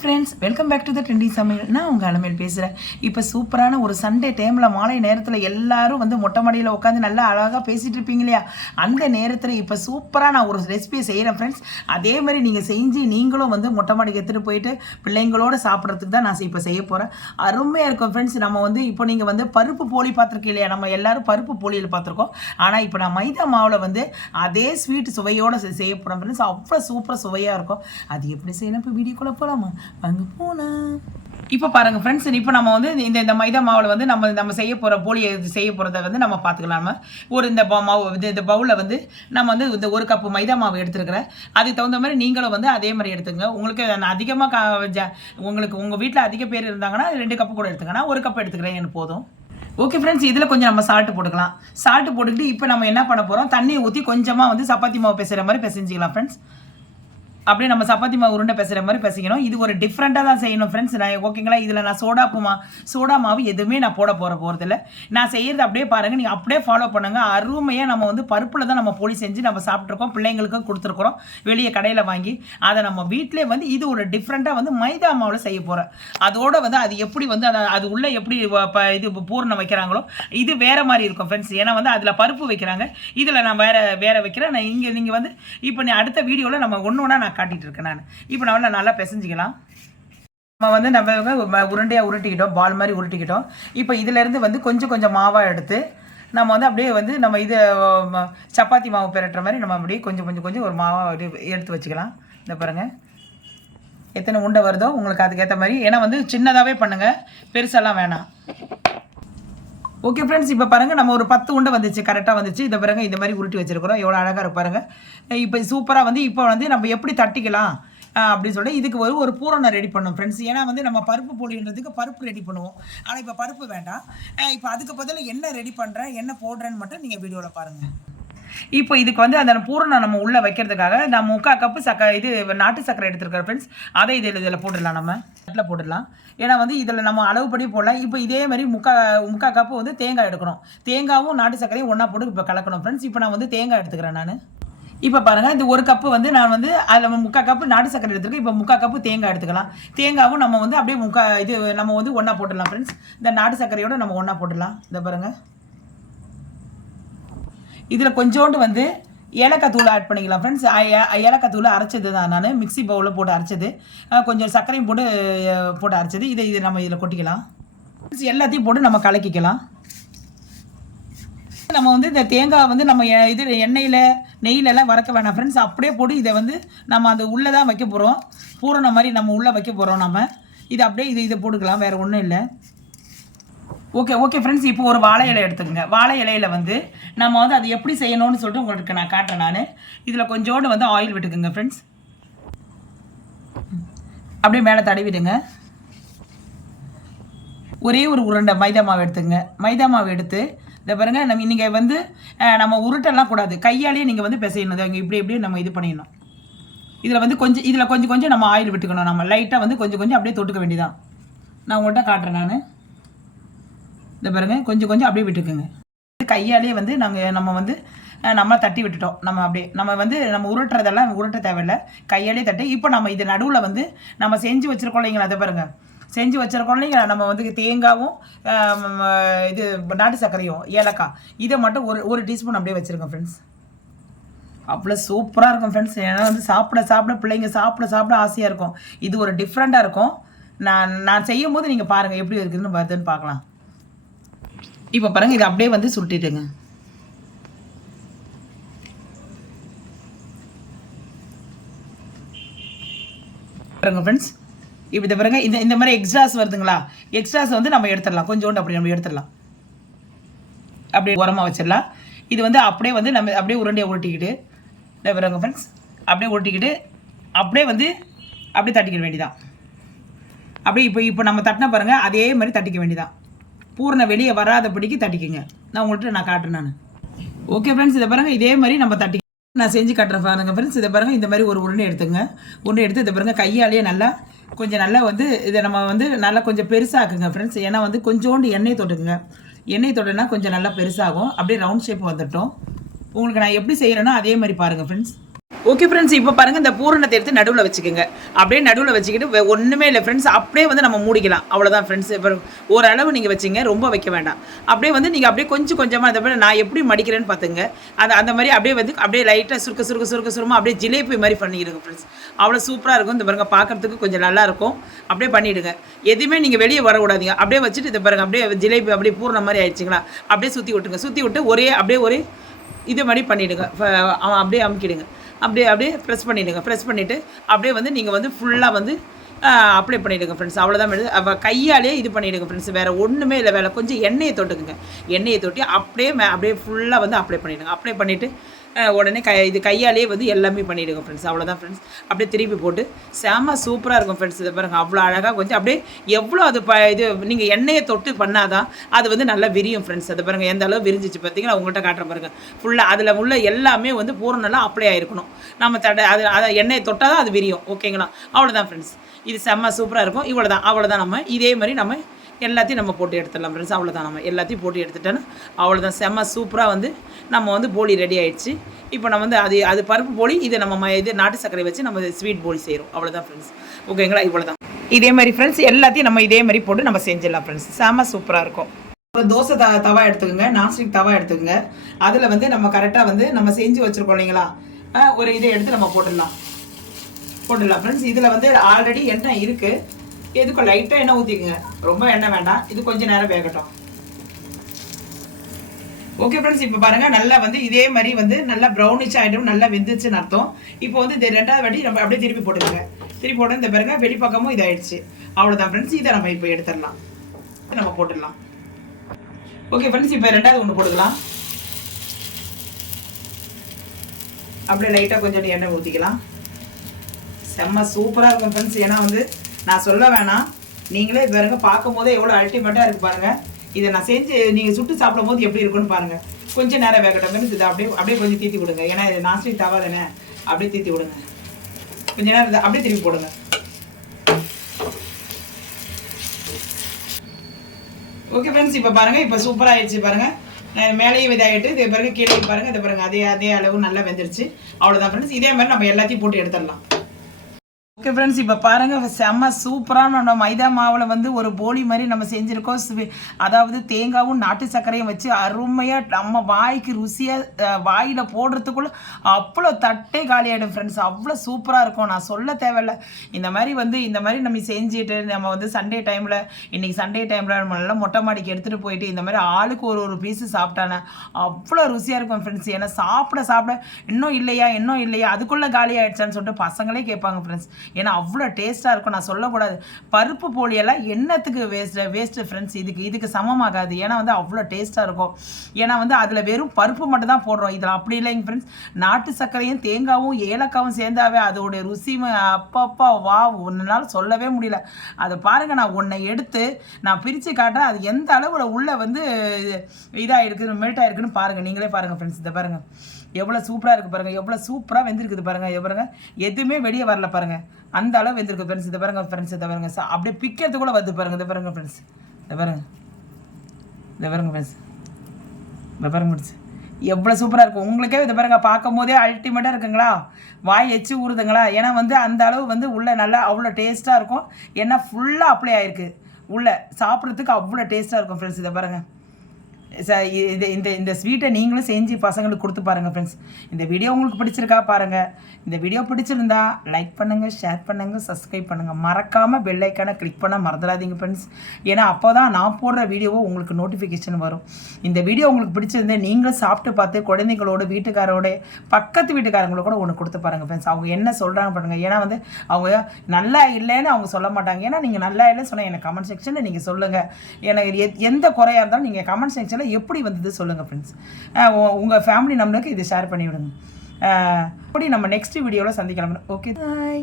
Friends welcome back to the trending சமையல் நான் உங்கள் அலமையில் பேசுகிறேன் இப்போ சூப்பரான ஒரு சண்டே டைமில் மாலை நேரத்தில் எல்லாரும் வந்து மொட்டை மாடியில் உட்காந்து நல்லா அழகாக பேசிகிட்டு இருப்பீங்க இல்லையா? அந்த நேரத்தில் இப்போ சூப்பராக நான் ஒரு ரெசிபியை செய்கிறேன் ஃப்ரெண்ட்ஸ் அதே மாதிரி நீங்கள் செஞ்சு நீங்களும் வந்து மொட்டை மாடிக்கு எடுத்துகிட்டு போயிட்டு பிள்ளைங்களோட சாப்பிட்றதுக்கு தான் நான் இப்போ செய்ய போகிறேன் அருமையாக இருக்கும் ஃப்ரெண்ட்ஸ் நம்ம வந்து இப்போ நீங்கள் வந்து பருப்பு போலி பார்த்துருக்கீங்க இல்லையா? நம்ம எல்லாரும் பருப்பு போலியில் பார்த்துருக்கோம். ஆனால் இப்போ நான் மைதா மாவில் வந்து அதே ஸ்வீட் சுவையோடு செய்ய போகிறேன் ஃப்ரெண்ட்ஸ் அவ்வளோ சூப்பராக சுவையாக இருக்கும். அது எப்படி செய்யணும்? இப்போ வீடியோக்குள்ளே போகலாமா அங்கே போகலாம் இப்போ பாருங்க ஃப்ரெண்ட்ஸ் இப்போ நம்ம வந்து இந்த இந்த மைதா மாவில் வந்து நம்ம நம்ம செய்ய போகிற போலி செய்ய போகிறத வந்து நம்ம பார்த்துக்கலாமா. ஒரு இந்த மாவு இது இந்த பவுலில் வந்து நம்ம வந்து இந்த ஒரு கப்பு மைதா மாவு எடுத்துருக்கிறேன். அதுக்கு தகுந்த மாதிரி நீங்களும் வந்து அதே மாதிரி எடுத்துங்க உங்களுக்கு நான் அதிகமாக கா உங்களுக்கு உங்கள் வீட்டில் அதிக பேர் இருந்தாங்கன்னா ரெண்டு கப்பு கூட எடுத்துக்கன்னா ஒரு கப் எடுத்துக்கிறேன் எனக்கு போதும். ஓகே ஃப்ரெண்ட்ஸ் இதில் கொஞ்சம் நம்ம சால்ட்டு போட்டுக்கலாம். சால்ட்டு போட்டுக்கிட்டு இப்போ நம்ம என்ன பண்ண போகிறோம் தண்ணியை ஊற்றி கொஞ்சமாக வந்து சப்பாத்தி மாவு பிசைகிற மாதிரி பிசைஞ்சிக்கலாம் ஃப்ரெண்ட்ஸ் அப்படியே நம்ம சப்பாத்தி மாவு உருண்டை பேசுகிற மாதிரி பேசிக்கணும். இது ஒரு டிஃப்ரெண்ட்டாக தான் செய்யணும் ஃப்ரெண்ட்ஸ் நான் ஓகேங்களா இதில் நான் சோடா பூமா சோடா மாவு எதுவுமே நான் போட போகிற போகிறதில்ல நான் செய்கிறது அப்படியே பாருங்கள் நீங்கள் அப்படியே ஃபாலோ பண்ணுங்கள் அருமையாக நம்ம வந்து பருப்பில் தான் நம்ம பொடி செஞ்சு நம்ம சாப்பிட்ருக்கோம் பிள்ளைங்களுக்கும் கொடுத்துருக்குறோம். வெளியே கடையில் வாங்கி. அதை நம்ம வீட்டிலே வந்து இது ஒரு டிஃப்ரெண்ட்டாக வந்து மைதா மாவில் செய்ய போகிறேன் அதோடு வந்து அது எப்படி வந்து அதை அது உள்ளே எப்படி இது பூர்ணம் வைக்கிறாங்களோ இது வேறு மாதிரி இருக்கும் ஃப்ரெண்ட்ஸ் ஏன்னா வந்து அதில் பருப்பு வைக்கிறாங்க. இதில் நான் வேறு வேறு வைக்கிறேன். நான் இங்கே நீங்கள் வந்து இப்போ நீ அடுத்த வீடியோவில் நம்ம ஒன்று ஒன்றா நான் காட்டிகிட்டு இருக்கேன் நான். இப்போ நம்ம நல்லா பிசைஞ்சிக்கலாம். நம்ம வந்து நம்ம உருண்டையாக உருட்டிக்கிட்டோம். பால் மாதிரி உருட்டிக்கிட்டோம். இப்போ இதிலேருந்து வந்து கொஞ்சம் கொஞ்சம் மாவாக எடுத்து நம்ம வந்து அப்படியே வந்து நம்ம இது சப்பாத்தி மாவு பெரட்டுற மாதிரி நம்ம அப்படியே கொஞ்சம் கொஞ்சம் கொஞ்சம் ஒரு மாவாக எடுத்து வச்சுக்கலாம். இந்த பாருங்கள் எத்தனை உண்டை வருதோ உங்களுக்கு அதுக்கேற்ற மாதிரி. ஏன்னா வந்து சின்னதாகவே பண்ணுங்கள் பெருசெல்லாம் வேணாம். ஓகே ஃப்ரெண்ட்ஸ் இப்போ பாருங்கள் நம்ம ஒரு பத்து உண்டை வந்துச்சு. கரெக்டாக வந்துச்சு. இதை பிறகு இந்த மாதிரி உருட்டி வச்சிருக்கிறோம். எவ்வளோ அழகாக இருக்கு இப்போ சூப்பராக வந்து இப்போ வந்து நம்ம எப்படி தட்டிக்கலாம்? அப்படின்னு சொல்லி இதுக்கு ஒரு ஒரு பூரணம் ரெடி பண்ணணும் ஃப்ரெண்ட்ஸ் ஏன்னா வந்து நம்ம பருப்பு போலின்றதுக்கு பருப்பு ரெடி பண்ணுவோம். ஆனால் இப்போ பருப்பு வேண்டாம். இப்போ அதுக்கு பதிலாக என்ன ரெடி பண்ணுறேன் என்ன போடுறேன்னு மட்டும் நீங்கள் வீடியோவில் பாருங்கள் இப்போ இதுக்கு வந்து அந்த பூரணம் நம்ம உள்ளே வைக்கிறதுக்காக நான் முக்கால் கப்பு சக்க இது நாட்டு சக்கரை எடுத்துருக்கேன் ஃப்ரெண்ட்ஸ் அதை இதில் இதில் போட்டுடலாம் நம்ம. இதில் போட்டுடலாம். ஏன்னா வந்து இதில் நம்ம அளவுப்படி போடலாம் இப்போ இதே மாதிரி முக்கா முக்கால் கப்பு வந்து தேங்காய் எடுக்கணும். தேங்காவும் நாட்டு சர்க்கரையும் ஒன்றா போட்டு இப்போ கலக்கணும் ஃப்ரெண்ட்ஸ் இப்போ நான் வந்து தேங்காய் எடுத்துக்கிறேன் நான். இப்போ பாருங்கள் இந்த ஒரு கப்பு வந்து நான் வந்து அதில் முக்கால் கப்பு நாட்டு சக்கரை எடுத்துருக்கேன். இப்போ முக்கால் கப்பு தேங்காய் எடுத்துக்கலாம். தேங்காவும் நம்ம வந்து அப்படியே முக்கா இது நம்ம வந்து ஒன்றா போட்டுடலாம் ஃப்ரெண்ட்ஸ் இந்த நாட்டு சர்க்கரையோட நம்ம ஒன்றா போட்டுடலாம். இந்த பாருங்கள் இதில் கொஞ்சோண்டு வந்து ஏலக்காய் தூள் ஆட் பண்ணிக்கலாம் ஃப்ரெண்ட்ஸ் ஏலக்காய் தூள் அரைச்சது தான். நான் மிக்ஸி பவுலில் போட்டு அரைச்சது. கொஞ்சம் சர்க்கரையும் போட்டு போட்டு அரைச்சது. இதை இதை நம்ம இதில் கொட்டிக்கலாம். எல்லாத்தையும் போட்டு நம்ம கலக்கிக்கலாம். நம்ம வந்து இந்த தேங்காய் வந்து நம்ம எ- இது எண்ணெயில் நெய்யிலலாம் வறக்க வேணாம் ஃப்ரெண்ட்ஸ் அப்படியே போட்டு இதை வந்து நம்ம அது உள்ளே தான் வைக்க போகிறோம் பூரணம் மாதிரி நம்ம உள்ளே வைக்க போகிறோம் நம்ம இது அப்படியே இது இதை போட்டுக்கலாம். வேறு ஒன்றும் இல்லை. ஓகே ஓகே ஃப்ரெண்ட்ஸ் இப்போ ஒரு வாழை இலை எடுத்துக்கோங்க. வாழை இலையில வந்து நம்ம வந்து அது எப்படி செய்யணும்னு சொல்லிட்டு உங்களுக்கு நான் காட்டுறேன் நான். இதில் கொஞ்சோண்டு வந்து ஆயில் விட்டுக்குங்க ஃப்ரெண்ட்ஸ் அப்படியே மேலே தடவிடுங்க ஒரே ஒரு உருண்டை மைதா மாவு எடுத்துங்க மைதா மாவு எடுத்து இதை பாருங்க நம்ம நீங்கள் வந்து நம்ம உருட்டெல்லாம் கூடாது. கையாலேயே நீங்கள் வந்து பிசையணும். இதை இப்படி இப்படி நம்ம இது பண்ணிடணும். இதில் வந்து கொஞ்சம் இதில் கொஞ்சம் கொஞ்சம் நம்ம ஆயில் விட்டுக்கணும். நம்ம லைட்டாக வந்து கொஞ்சம் கொஞ்சம் அப்படியே தொட்டுக்க வேண்டியதான் நான் உங்கள்கிட்ட காட்டுறேன் நான். இந்த பாருங்க கொஞ்சம் கொஞ்சம் அப்படியே விட்டுக்குங்க. கையாலே வந்து நாங்கள் நம்ம வந்து நம்ம தட்டி விட்டுட்டோம். நம்ம அப்படியே நம்ம வந்து நம்ம உருட்டுறதெல்லாம் உருட்ட தேவையில்லை. கையாலே தட்டி இப்போ நம்ம இது நடுவில் வந்து நம்ம செஞ்சு வச்சிருக்கோம் இல்லைங்களா அதை பாருங்க. செஞ்சு வச்சிருக்கோம் இல்லைங்களா நம்ம வந்து தேங்காவும் இது நாட்டு சர்க்கரையும் ஏலக்காய். இதை மட்டும் ஒரு ஒரு டீஸ்பூன் அப்படியே வச்சுருக்கோம் ஃப்ரெண்ட்ஸ் அவ்வளோ சூப்பராக இருக்கும் ஃப்ரெண்ட்ஸ் ஏன்னா வந்து சாப்பிட சாப்பிட பிள்ளைங்க சாப்பிட சாப்பிட ஆசையாக இருக்கும். இது ஒரு டிஃப்ரெண்ட்டாக இருக்கும். நான் நான் செய்யும் போது நீங்கள் பாருங்கள் எப்படி இருக்குதுன்னு வருதுன்னு பார்க்கலாம். இப்போ பாருங்க இது அப்படியே வந்து சுருட்டிடுங்க. பாருங்க ஃப்ரெண்ட்ஸ் இப்போ இதை பாருங்க இந்த இந்த மாதிரி எக்ஸ்ட்ராஸ் வருதுங்களா? எக்ஸ்ட்ராஸ் வந்து நம்ம எடுத்துடலாம். கொஞ்சோண்டு அப்படி நம்ம எடுத்துடலாம். அப்படியே உரமாக வச்சிடலாம். இது வந்து அப்படியே வந்து நம்ம அப்படியே உருண்டையை உருட்டிக்கிட்டு இந்த பாருங்க ஃப்ரெண்ட்ஸ் அப்படியே உருட்டிக்கிட்டு அப்படியே வந்து அப்படியே தட்டிக்க வேண்டியதான் அப்படியே இப்போ இப்போ நம்ம தட்டின பாருங்கள் அதே மாதிரி தட்டிக்க வேண்டியதான் பூர்ண வெளியே வராதபடிக்கு தட்டிக்குங்க. நான் உங்கள்கிட்ட நான் காட்டுறேன் நான். ஓகே ஃப்ரெண்ட்ஸ் இதை பாருங்க இதே மாதிரி நம்ம தட்டி நான் செஞ்சு காட்டுறேன் பாருங்க ஃப்ரெண்ட்ஸ் இதை பாருங்க இந்த மாதிரி ஒரு உருண்டை எடுத்துங்க. உருண்டை எடுத்து இதை பாருங்கள் கையாலேயே நல்லா கொஞ்சம் நல்லா வந்து இதை நம்ம வந்து நல்லா கொஞ்சம் பெருசாக்குங்க ஃப்ரெண்ட்ஸ் ஏன்னா வந்து கொஞ்சோண்டு எண்ணெய் தொட்டுக்குங்க. எண்ணெய் தொட்டுனா கொஞ்சம் நல்லா பெருசாகும். அப்படியே ரவுண்ட் ஷேப் வந்துட்டோம். உங்களுக்கு நான் எப்படி செய்கிறேனோ அதே மாதிரி பாருங்கள் ஃப்ரெண்ட்ஸ் ஓகே ஃப்ரெண்ட்ஸ் இப்போ பாருங்கள் இந்த பூரணத்தை எடுத்து நடுவில் வச்சுக்கோங்க. அப்படியே நடுவில் வச்சுக்கிட்டு ஒன்றுமே இல்லை ஃப்ரெண்ட்ஸ் அப்படியே வந்து நம்ம மூடிக்கலாம். அவ்வளோதான் ஃப்ரெண்ட்ஸ் இப்போ ஓரளவு நீங்கள் வச்சுங்க ரொம்ப வைக்க வேண்டாம். அப்படியே வந்து நீங்கள் அப்படியே கொஞ்சம் கொஞ்சமாக அந்த மாதிரி நான் எப்படி மடிக்கிறேன்னு பார்த்துங்க அந்த அந்த மாதிரி அப்படியே வந்து அப்படியே லைட்டாக சுருக்க சுருக்க சுருக்க சுருமா அப்படியே ஜிலேபி மாதிரி பண்ணிடுங்க ஃப்ரெண்ட்ஸ் அவ்வளோ சூப்பராக இருக்கும். இந்த பாருங்கள் பார்க்குறதுக்கு கொஞ்சம் நல்லாயிருக்கும் அப்படியே பண்ணிவிடுங்க எதுவுமே நீங்கள் வெளியே வரக்கூடாதீங்க. அப்படியே வச்சுட்டு இந்த பாருங்க அப்படியே ஜிலேபி அப்படியே பூரண மாதிரி ஆயிடுச்சுங்களா? அப்படியே சுற்றி விட்டுருங்க. சுற்றி விட்டு ஒரே அப்படியே ஒரே இது மாதிரி பண்ணிவிடுங்க அப்படியே அமுக்கிடுங்க. அப்படியே அப்படியே ப்ரெஸ் பண்ணிவிடுங்க ப்ரெஸ் பண்ணிவிட்டு அப்படியே வந்து நீங்கள் வந்து ஃபுல்லாக வந்து அப்ளை பண்ணிவிடுங்க ஃப்ரெண்ட்ஸ் அவ்வளோதான் மேடம் அவ கையாலே இது பண்ணிவிடுங்க ஃப்ரெண்ட்ஸ் வேறு ஒன்றுமே இல்லை. வேலை கொஞ்சம் எண்ணெயை தொட்டுக்குங்க. எண்ணெயை தொட்டி அப்படியே மே அப்படியே ஃபுல்லாக வந்து அப்ளை பண்ணிவிடுங்க அப்ளை பண்ணிவிட்டு உடனே கை இது கையாலே வந்து எல்லாமே பண்ணிவிடுங்க ஃப்ரெண்ட்ஸ் அவ்வளோதான் ஃப்ரெண்ட்ஸ் அப்படியே திருப்பி போட்டு செம சூப்பராக இருக்கும் ஃப்ரெண்ட்ஸ் இதை பாருங்கள் அவ்வளோ அழகாக கொஞ்சம் அப்படியே எவ்வளோ அது ப இது நீங்கள் எண்ணெயை தொட்டு பண்ணாதான் அது வந்து நல்லா விரியும் ஃப்ரெண்ட்ஸ் அதை பாருங்கள் எந்த அளவு விரிஞ்சிச்சு பார்த்தீங்கன்னா உங்கள்கிட்ட காட்டுற பாருங்கள் ஃபுல்லாக அதில் உள்ள எல்லாமே வந்து பூரணெல்லாம் அப்ளை ஆகிருக்கணும் நம்ம தடை அது அதை எண்ணெயை தொட்டால் தான் அது விரியும். ஓகேங்களா? அவ்வளோதான் ஃப்ரெண்ட்ஸ் இது செம்ம சூப்பராக இருக்கும். இவ்வளோதான் அவ்வளோதான் நம்ம இதே மாதிரி நம்ம எல்லாத்தையும் நம்ம போட்டு எடுத்துடலாம் ஃப்ரெண்ட்ஸ் அவ்வளோதான் நம்ம எல்லாத்தையும் போட்டு எடுத்துட்டோன்னா அவ்வளோதான் செம்ம சூப்பராக வந்து நம்ம வந்து போலி ரெடி ஆயிடுச்சு. இப்போ நம்ம வந்து அது அது பருப்பு போலி இதை நம்ம இது நாட்டு சர்க்கரை வச்சு நம்ம ஸ்வீட் போலி செய்கிறோம் அவ்வளோதான் ஃப்ரெண்ட்ஸ் ஓகேங்களா இவ்வளோதான் இதே மாதிரி ஃப்ரெண்ட்ஸ் எல்லாத்தையும் நம்ம இதே மாதிரி போட்டு நம்ம செஞ்சிடலாம் ஃப்ரெண்ட்ஸ் செம்ம சூப்பராக இருக்கும். ஒரு தோசை த தவா எடுத்துக்கோங்க. நான்ஸ்டிக் தவா எடுத்துக்கோங்க. அதில் வந்து நம்ம கரெக்டாக வந்து நம்ம செஞ்சு வச்சுருக்கோம் இல்லைங்களா? ஒரு இதை எடுத்து நம்ம போட்டுடலாம். போட்டுடலாம். ஃப்ரெண்ட்ஸ் இதில் வந்து ஆல்ரெடி எண்ணெய் இருக்குது எதுக்கும் லைட்டாக எண்ணெய் ஊற்றிக்குங்க ரொம்ப எண்ணெய் வேண்டாம். இது கொஞ்ச நேரம் வேகட்டும். ஓகே ஃப்ரெண்ட்ஸ் இப்போ பாருங்கள் நல்லா வந்து இதே மாதிரி வந்து நல்லா ப்ரௌனிஷ் ஆகிடும் நல்லா வெந்துச்சுன்னு அர்த்தம். இப்போ வந்து இது ரெண்டாவது வாட்டி நம்ம அப்படியே திருப்பி போட்டுக்கோங்க. திருப்பி போட்டு இந்த பாருங்க வெளிப்பக்கமும் இதாயிடுச்சு. அவ்வளோதான் ஃப்ரெண்ட்ஸ் இதை நம்ம இப்போ எடுத்துடலாம். நம்ம போட்டுடலாம். ஓகே ஃப்ரெண்ட்ஸ் இப்போ ரெண்டாவது ஒன்று போட்டுக்கலாம். அப்படியே லைட்டாக கொஞ்சம் எண்ணெய் ஊற்றிக்கலாம் செம்ம சூப்பராக இருக்கும் ஃப்ரெண்ட்ஸ் ஏன்னா வந்து நான் சொல்ல வேணாம் நீங்களே இது பாருங்க பார்க்கும் போதே எவ்வளோ அல்டிமேட்டாக இருக்குது பாருங்கள் இதை நான் செஞ்சு நீங்கள் சுட்டு சாப்பிடும் போது எப்படி இருக்குன்னு பாருங்கள் கொஞ்சம் நேரம் வேகட்டும் ஃப்ரெண்ட்ஸ் இதை அப்படியே அப்படியே கொஞ்சம் தீத்தி விடுங்க. ஏன்னா இது நாஸ்டிக் தவா தானே அப்படியே தீத்தி விடுங்க. கொஞ்ச நேரம் இதை அப்படியே திருப்பி போடுங்க. ஓகே ஃப்ரெண்ட்ஸ் இப்போ பாருங்கள் இப்போ சூப்பராக ஆயிடுச்சு பாருங்கள் மேலேயும் இதாகிட்டு இது பிறகு கீழே பாருங்கள் இது பாருங்கள் அதே அதே அளவு நல்லா வெந்துருச்சு. அவ்வளோதான் ஃப்ரெண்ட்ஸ் இதே மாதிரி நம்ம எல்லாத்தையும் போட்டு எடுத்துடலாம். ஓகே ஃப்ரெண்ட்ஸ் இப்போ பாருங்கள் செம்ம சூப்பரான நம்ம மைதா மாவில் வந்து ஒரு போலி மாதிரி நம்ம செஞ்சுருக்கோம். அதாவது தேங்காவும் நாட்டு சர்க்கரையும் வச்சு அருமையாக நம்ம வாய்க்கு ருசியாக வாயில் போடுறதுக்குள்ளே அவ்வளோ தட்டே காலியாகிடும் ஃப்ரெண்ட்ஸ் அவ்வளோ சூப்பராக இருக்கும். நான் சொல்ல தேவையில்ல. இந்த மாதிரி வந்து இந்த மாதிரி நம்ம செஞ்சுட்டு நம்ம வந்து சண்டே டைமில் இன்றைக்கி சண்டே டைமில் நம்ம நல்லா மொட்டை மாடிக்கு எடுத்துகிட்டு போயிட்டு இந்த மாதிரி ஆளுக்கு ஒரு ஒரு பீஸு சாப்பிட்டானே அவ்வளோ ருசியாக இருக்கும் ஃப்ரெண்ட்ஸ் ஏன்னா சாப்பிட சாப்பிட இன்னும் இல்லையா இன்னும் இல்லையா அதுக்குள்ளே காலியாயிடுச்சான்னு சொல்லிட்டு பசங்களே கேட்பாங்க ஃப்ரெண்ட்ஸ் ஏன்னா அவ்வளோ டேஸ்ட்டாக இருக்கும். நான் சொல்லக்கூடாது. பருப்பு போலியெல்லாம் என்னத்துக்கு வேஸ்ட்டு வேஸ்ட்டு ஃப்ரெண்ட்ஸ் இதுக்கு இதுக்கு சமமாகாது. ஏன்னா வந்து அவ்வளோ டேஸ்ட்டாக இருக்கும். ஏன்னா வந்து அதில் வெறும் பருப்பு மட்டும் தான் போடுறோம். இதில் அப்படி இல்லைங்க ஃப்ரெண்ட்ஸ் நாட்டு சர்க்கரையும் தேங்காவும் ஏலக்காவும் சேர்ந்தாவே அதோடைய ருசி அப்பப்பா வா ஒன்றுனால சொல்லவே முடியல. அதை பாருங்கள் நான் ஒன்றை எடுத்து நான் பிரித்து காட்டுறேன். அது எந்த அளவில் உள்ளே வந்து இதாக இருக்குது மெல்ட் ஆயிருக்குன்னு பாருங்கள் நீங்களே பாருங்கள் ஃப்ரெண்ட்ஸ் இதை பாருங்கள் எவ்வளோ சூப்பராக இருக்குது பாருங்கள் எவ்வளோ சூப்பராக வெந்திருக்குது பாருங்கள் எவ்வளோ எதுவுமே வெளியே வரல பாருங்கள் அந்த அளவு வெந்திருக்கு ஃப்ரெண்ட்ஸ் இதை பாருங்கள் ஃப்ரெண்ட்ஸ் இதை பாருங்கள் அப்படியே பிக்கிறது கூட வருது பாருங்க இதை பாருங்கள் ஃப்ரெண்ட்ஸ் இதை பாருங்கள் இதை பாருங்க ஃப்ரெண்ட்ஸ் இதை பாருங்க ஃப்ரெண்ட்ஸ் எவ்வளோ சூப்பராக இருக்கும் உங்களுக்கே இதை பாருங்க பார்க்கும் போதே அல்டிமேட்டாக இருக்குங்களா? வாய் எச்சு ஊறுதுங்களா? ஏன்னா வந்து அந்த அளவு வந்து உள்ளே நல்லா அவ்வளோ டேஸ்ட்டாக இருக்கும். ஏன்னா ஃபுல்லாக அப்ளை ஆயிருக்கு. உள்ள சாப்பிட்றதுக்கு அவ்வளோ டேஸ்ட்டாக இருக்கும் ஃப்ரெண்ட்ஸ் இதை பாருங்கள் இது இந்த இந்த ஸ்வீட்டை நீங்களும் செஞ்சு பசங்களுக்கு கொடுத்து பாருங்கள் ஃப்ரெண்ட்ஸ் இந்த வீடியோ உங்களுக்கு பிடிச்சிருக்கா பாருங்கள் இந்த வீடியோ பிடிச்சிருந்தா லைக் பண்ணுங்கள் ஷேர் பண்ணுங்கள் சப்ஸ்கிரைப் பண்ணுங்கள் மறக்காமல் பெல்லைக்கான கிளிக் பண்ண மறந்துடாதீங்க ஃப்ரெண்ட்ஸ் ஏன்னா அப்போ தான் நான் போடுற வீடியோவோ உங்களுக்கு நோட்டிஃபிகேஷன் வரும். இந்த வீடியோ உங்களுக்கு பிடிச்சிருந்தா நீங்களும் சாப்பிட்டு பார்த்து குழந்தைங்களோட வீட்டுக்காரோட பக்கத்து வீட்டுக்காரங்களோட கூட ஒன்று கொடுத்து பாருங்கள் ஃப்ரெண்ட்ஸ் அவங்க என்ன சொல்கிறாங்க பாருங்கள் ஏன்னா வந்து அவங்க நல்லா இல்லைன்னு அவங்க சொல்ல மாட்டாங்க. ஏன்னா நீங்கள் நல்லா இல்லைன்னு சொன்னால் எனக்கு கமெண்ட் செக்ஷனில் நீங்கள் சொல்லுங்கள் எனக்கு எந்த குறையாக இருந்தாலும் நீங்கள் கமெண்ட் செக்ஷன் செக்ஷனில் எப்படி வந்தது சொல்லுங்கள் ஃப்ரெண்ட்ஸ் உங்கள் ஃபேமிலி நம்மளுக்கு இதை ஷேர் பண்ணி விடுங்க அப்படி நம்ம நெக்ஸ்ட் வீடியோவில் சந்திக்கலாம். Okay bye